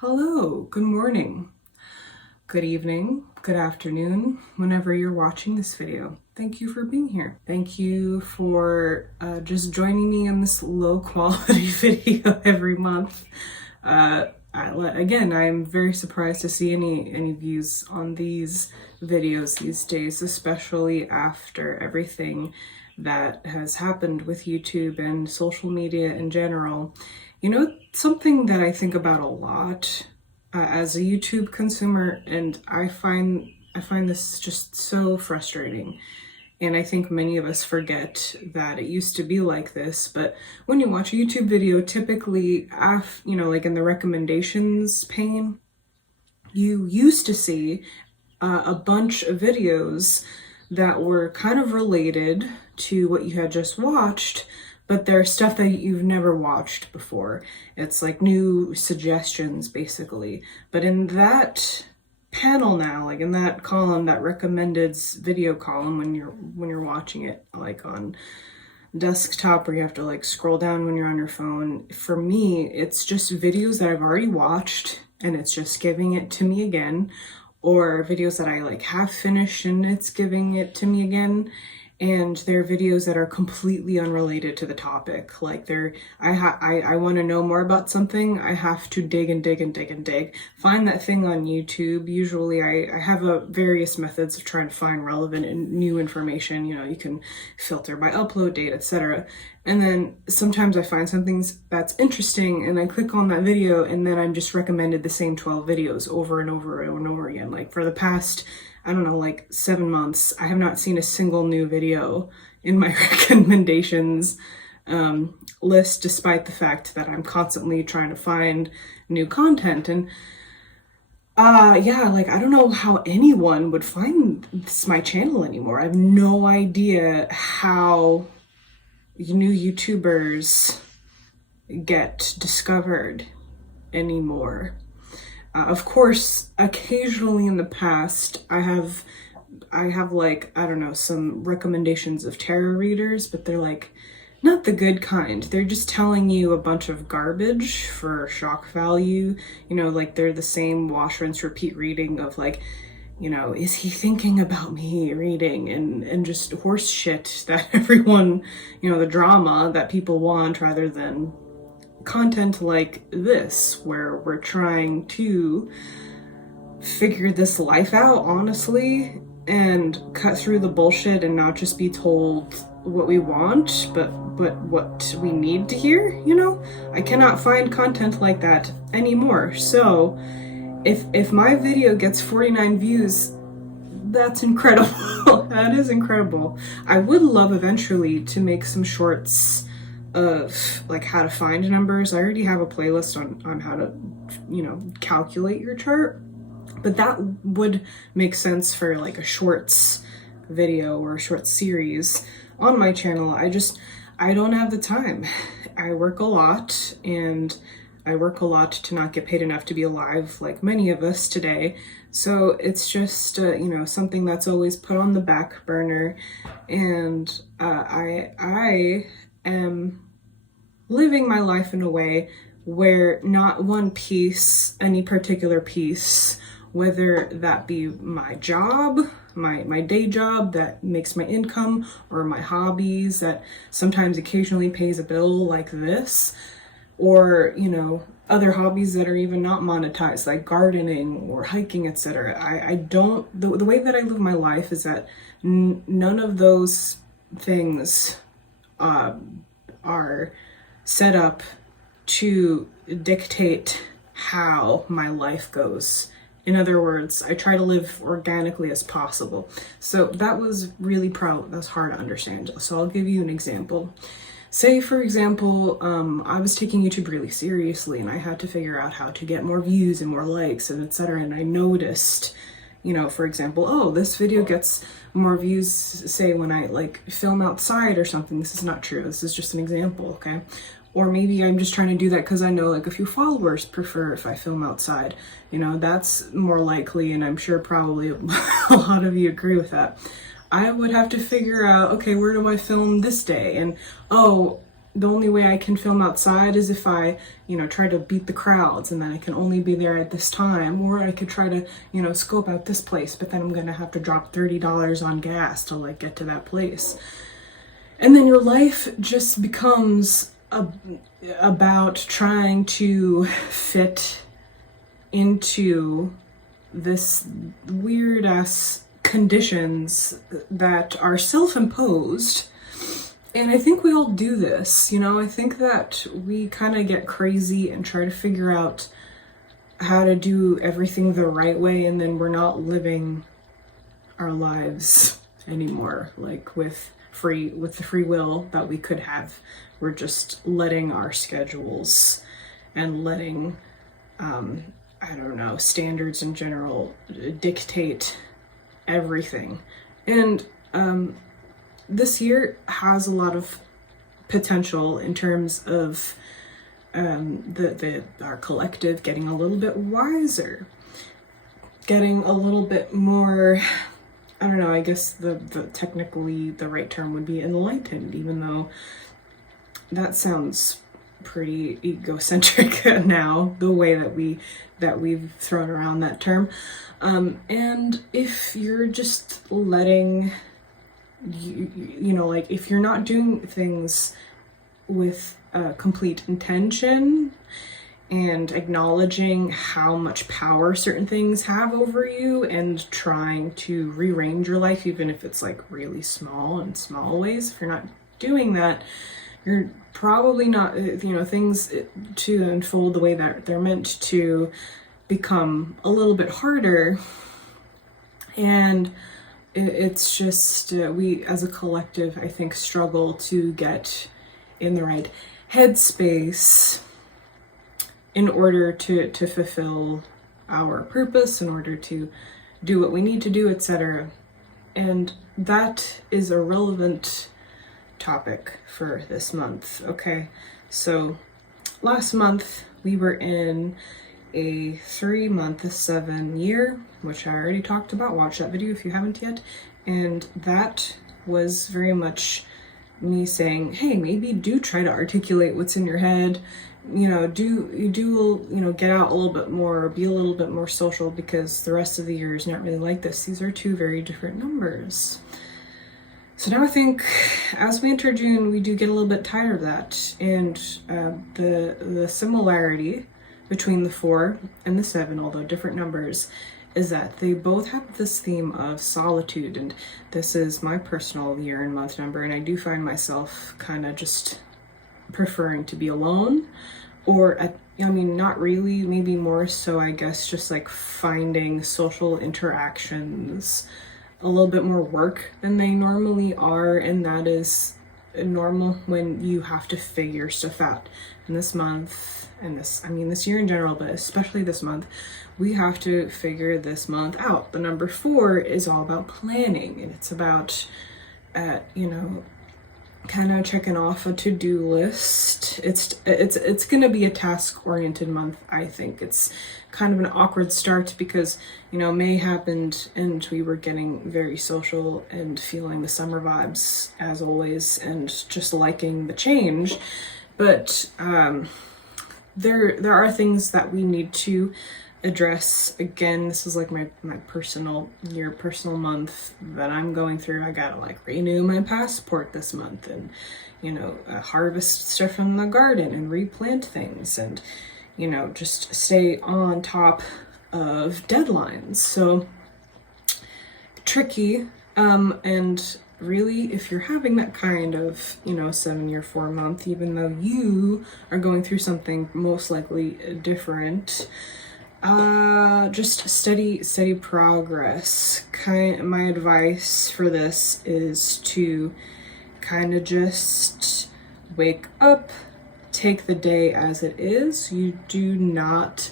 Hello, good morning, good evening, good afternoon, whenever you're watching this video. Thank you for being here. Thank you for just joining me on this low quality video every month. Again, I'm very surprised to see any views on these videos these days, especially after everything that has happened with YouTube and social media in general. You know, something that I think about a lot as a YouTube consumer, and I find this just so frustrating. And I think many of us forget that it used to be like this. But when you watch a YouTube video, typically, like in the recommendations pane, you used to see a bunch of videos that were kind of related to what you had just watched, but they're stuff that you've never watched before. It's like new suggestions, basically. But in that panel now, like in that column, that recommended video column, when you're watching it like on desktop, or you have to like scroll down when you're on your phone, for me it's just videos that I've already watched and it's just giving it to me again, or videos that I like have finished and it's giving it to me again. And they're videos that are completely unrelated to the topic. Like I want to know more about something. I have to dig and dig and dig and dig. Find that thing on YouTube. Usually I have various methods of trying to find relevant and new information. You know, you can filter by upload date, etc. And then sometimes I find something that's interesting and I click on that video, and then I'm just recommended the same 12 videos over and over and over again. Like for the past, I don't know, like 7 months, I have not seen a single new video in my recommendations list, despite the fact that I'm constantly trying to find new content. And yeah, like I don't know how anyone would find my channel anymore. I have no idea how new YouTubers get discovered anymore. Of course, occasionally in the past, I have like, I don't know, some recommendations of tarot readers, but they're like not the good kind. They're just telling you a bunch of garbage for shock value. You know, like they're the same wash, rinse, repeat reading of like, you know, is he thinking about me reading, and just horse shit that everyone, you know, the drama that people want, rather than content like this, where we're trying to figure this life out honestly and cut through the bullshit and not just be told what we want, but what we need to hear. You know, I cannot find content like that anymore. So if my video gets 49 views, that's incredible. That is incredible. I would love eventually to make some shorts of like how to find numbers. I already have a playlist on how to, you know, calculate your chart, but that would make sense for like a shorts video or a short series on my channel. I don't have the time. I work a lot, and I work a lot to not get paid enough to be alive, like many of us today. So it's just, you know, something that's always put on the back burner. And I am living my life in a way where not one piece, any particular piece, whether that be my job, my day job that makes my income, or my hobbies that sometimes occasionally pays a bill like this, or, you know, other hobbies that are even not monetized, like gardening or hiking, etc. I don't, the way that I live my life is that none of those things are set up to dictate how my life goes. In other words, I try to live organically as possible. So that was that's hard to understand. So I'll give you an example. Say, for example, I was taking YouTube really seriously and I had to figure out how to get more views and more likes and etc. And I noticed, you know, for example, oh, this video gets more views, say when I like film outside or something. This is not true. This is just an example, okay? Or maybe I'm just trying to do that because I know like a few followers prefer if I film outside. You know, that's more likely, and I'm sure probably a lot of you agree with that. I would have to figure out, okay, where do I film this day? And oh, the only way I can film outside is if I, try to beat the crowds, and then I can only be there at this time. Or I could try to, scope out this place, but then I'm gonna have to drop $30 on gas to like get to that place. And then your life just becomes about trying to fit into this weird ass conditions that are self-imposed. And I think we all do this, I think that we kind of get crazy and try to figure out how to do everything the right way, and then we're not living our lives anymore, like with the free will that we could have. We're just letting our schedules and letting standards in general dictate everything. And this year has a lot of potential in terms of our collective getting a little bit wiser, getting a little bit more, I guess the technically the right term would be enlightened, even though that sounds pretty egocentric now, the way that we've thrown around that term. And if you're just letting like if you're not doing things with complete intention and acknowledging how much power certain things have over you, and trying to rearrange your life, even if it's like really small ways, if you're not doing that, you're probably not, things to unfold the way that they're meant to become a little bit harder. And it's just, we as a collective, I think, struggle to get in the right headspace in order to fulfill our purpose, in order to do what we need to do, etc. And that is a relevant topic for this month. Okay, so last month we were in a 3-month 7 year, which I already talked about. Watch that video if you haven't yet. And that was very much me saying, hey, maybe do try to articulate what's in your head. Get out a little bit more, be a little bit more social, because the rest of the year is not really like this. These are two very different numbers. So now I think as we enter June, we do get a little bit tired of that. And the similarity between the 4 and the 7, although different numbers, is that they both have this theme of solitude. And this is my personal year and month number, and I do find myself kind of just preferring to be alone, or not really, maybe more so, I guess, just like finding social interactions a little bit more work than they normally are. And that is normal when you have to figure stuff out. And this month, and this year in general, but especially this month, we have to figure this month out. The number 4 is all about planning, and it's about kind of checking off a to-do list. It's gonna be a task-oriented month. I think it's kind of an awkward start because May happened and we were getting very social and feeling the summer vibes as always, and just liking the change. But there are things that we need to address. Again, this is like my personal month that I'm going through. I gotta like renew my passport this month, and harvest stuff from the garden and replant things, and just stay on top of deadlines. So tricky. And really, if you're having that kind of 7-year 4-month, even though you are going through something most likely different, just steady progress. My advice for this is to kind of just wake up, take the day as it is. You do not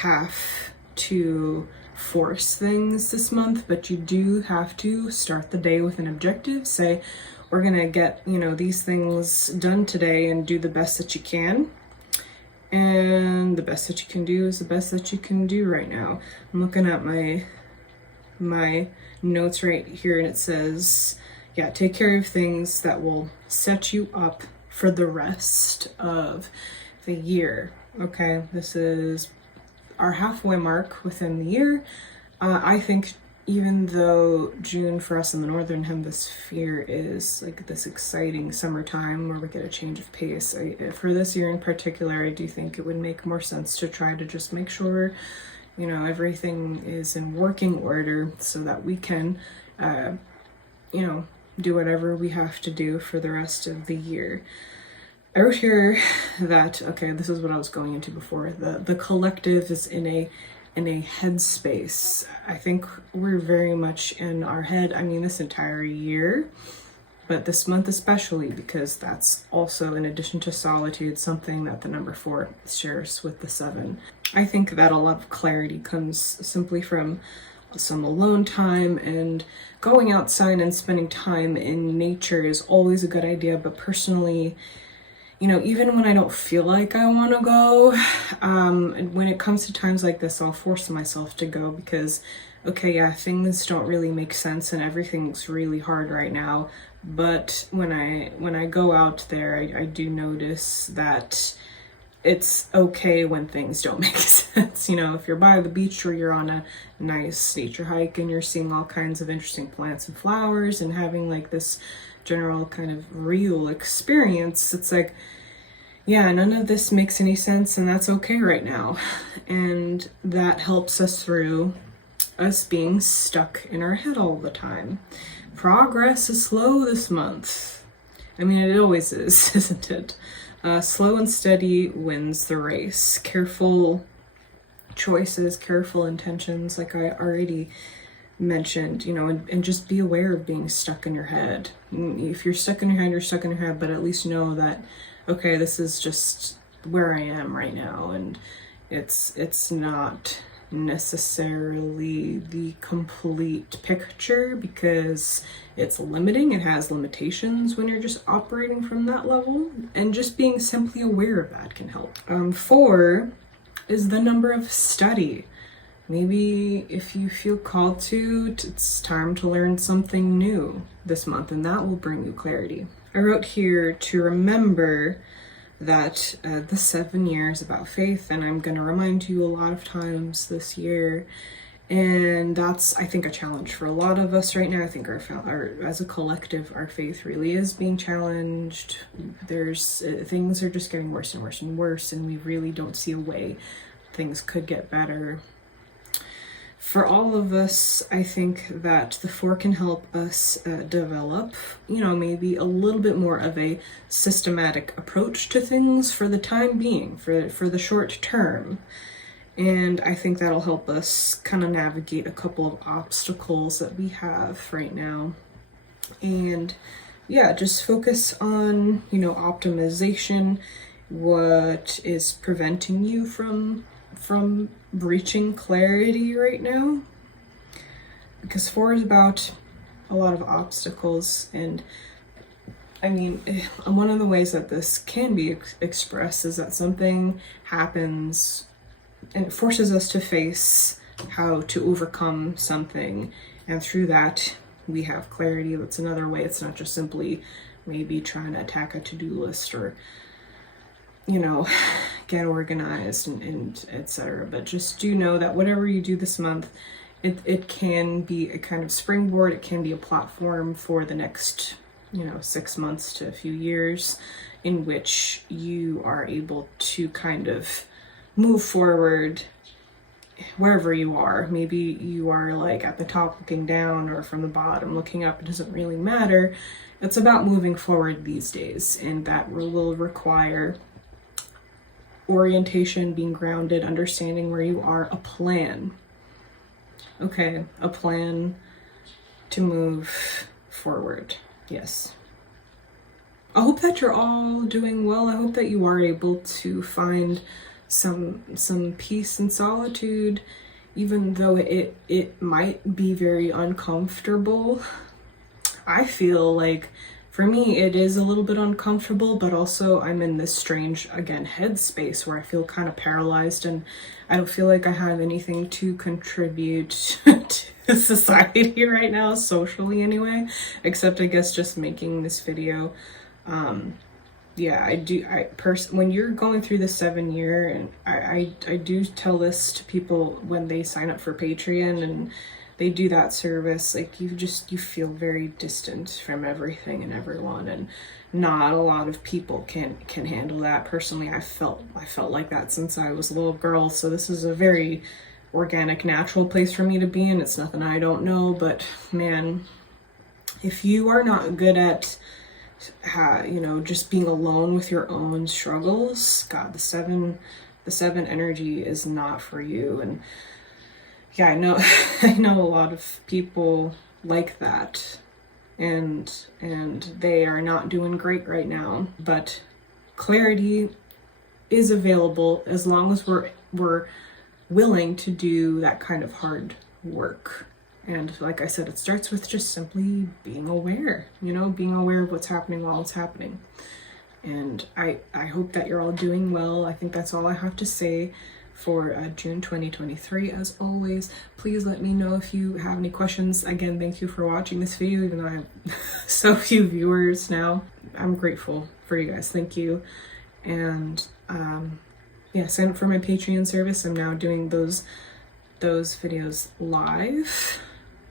have to force things this month, but you do have to start the day with an objective. Say, we're gonna get these things done today and do the best that you can. And the best that you can do is the best that you can do right now. I'm looking at my notes right here, and it says, take care of things that will set you up for the rest of the year. Okay, this is our halfway mark within the year. I think even though June for us in the Northern Hemisphere is like this exciting summertime where we get a change of pace, for this year in particular, I do think it would make more sense to try to just make sure, you know, everything is in working order so that we can, you know, do whatever we have to do for the rest of the year. I wrote here that, okay, this is what I was going into before. The collective is in a headspace. I think we're very much in our head. I mean, this entire year, but this month especially, because that's also, in addition to solitude, something that the number 4 shares with the 7. I think that a lot of clarity comes simply from some alone time, and going outside and spending time in nature is always a good idea. But personally, you know, even when I don't feel like I want to go, when it comes to times like this, I'll force myself to go because, okay, yeah, things don't really make sense and everything's really hard right now. But when I go out there, I do notice that it's okay when things don't make sense. You know, if you're by the beach or you're on a nice nature hike and you're seeing all kinds of interesting plants and flowers and having like this general kind of real experience, it's like, yeah, none of this makes any sense and that's okay right now. And that helps us through us being stuck in our head all the time. Progress is slow this month. I mean, it always is, isn't it? Slow and steady wins the race. Careful choices, careful intentions, like I already mentioned, you know, and just be aware of being stuck in your head. If you're stuck in your head, you're stuck in your head, but at least know that, okay, this is just where I am right now, and it's not necessarily the complete picture because it's limiting. It has limitations when you're just operating from that level, and just being simply aware of that can help. 4 is the number of study. Maybe if you feel called to, it's time to learn something new this month, and that will bring you clarity. I wrote here to remember that the 7 years about faith, and I'm going to remind you a lot of times this year, and that's, I think, a challenge for a lot of us right now. I think our as a collective, our faith really is being challenged. There's things are just getting worse and worse and worse, and we really don't see a way things could get better. For all of us, I think that the 4 can help us develop, you know, maybe a little bit more of a systematic approach to things for the time being, for the short term. And I think that'll help us kind of navigate a couple of obstacles that we have right now. And yeah, just focus on, you know, optimization, what is preventing you from reaching clarity right now, because 4 is about a lot of obstacles. And I mean, one of the ways that this can be expressed is that something happens and it forces us to face how to overcome something, and through that we have clarity. That's another way. It's not just simply maybe trying to attack a to-do list or, you know, get organized and etc. But just do know that whatever you do this month, it can be a kind of springboard. It can be a platform for the next, you know, 6 months to a few years, in which you are able to kind of move forward wherever you are. Maybe you are like at the top looking down, or from the bottom looking up. It doesn't really matter. It's about moving forward these days, and that will require orientation, being grounded, understanding where you are, a plan. Okay, a plan to move forward. Yes. I hope that you're all doing well. I hope that you are able to find some peace and solitude, even though it might be very uncomfortable. I feel like for me, it is a little bit uncomfortable, but also I'm in this strange, again, headspace where I feel kind of paralyzed, and I don't feel like I have anything to contribute to society right now, socially anyway, except I guess just making this video. yeah, when you're going through the 7 year, and I do tell this to people when they sign up for Patreon and they do that service, like you feel very distant from everything and everyone, and not a lot of people can handle that. Personally, I felt like that since I was a little girl, so this is a very organic, natural place for me to be in. It's nothing I don't know, but man, if you are not good at just being alone with your own struggles, God, the seven energy is not for you. And yeah, I know I know a lot of people like that, and they are not doing great right now, but clarity is available as long as we're willing to do that kind of hard work. And like I said, it starts with just simply being aware, being aware of what's happening while it's happening. And I hope that you're all doing well. I think that's all I have to say for June 2023. As always, please let me know if you have any questions. Again, thank you for watching this video, even though I have so few viewers now. I'm grateful for you guys. Thank you. And yeah, sign up for my Patreon service. I'm now doing those videos live,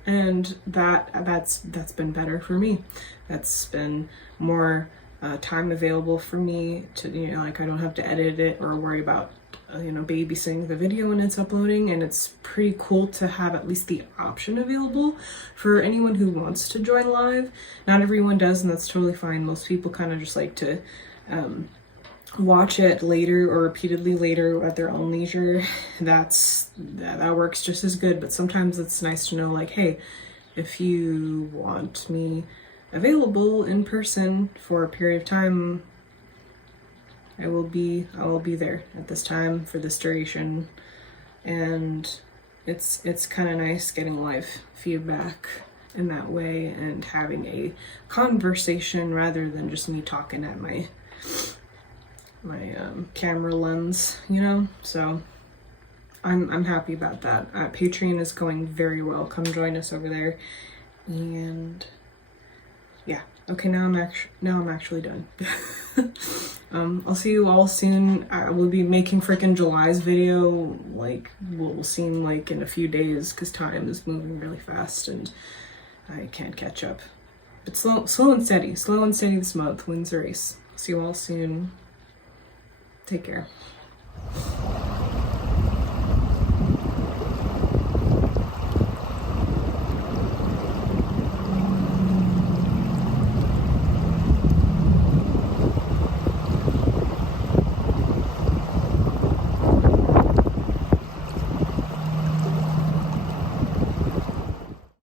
and that's been better for me. That's been more time available for me to, like, I don't have to edit it or worry about babysitting the video when it's uploading. And it's pretty cool to have at least the option available for anyone who wants to join live. Not everyone does, and that's totally fine. Most people kind of just like to watch it later or repeatedly later at their own leisure. That works just as good. But sometimes it's nice to know, like, hey, if you want me available in person for a period of time, I will be there at this time for this duration. And it's kind of nice getting live feedback in that way and having a conversation rather than just me talking at my camera lens, so I'm happy about that. Patreon is going very well. Come join us over there. And yeah, okay, now I'm actually done. I'll see you all soon. I will be making freaking July's video, like, what will seem like in a few days, because time is moving really fast and I can't catch up. But slow and steady this month wins the race. See you all soon. Take care.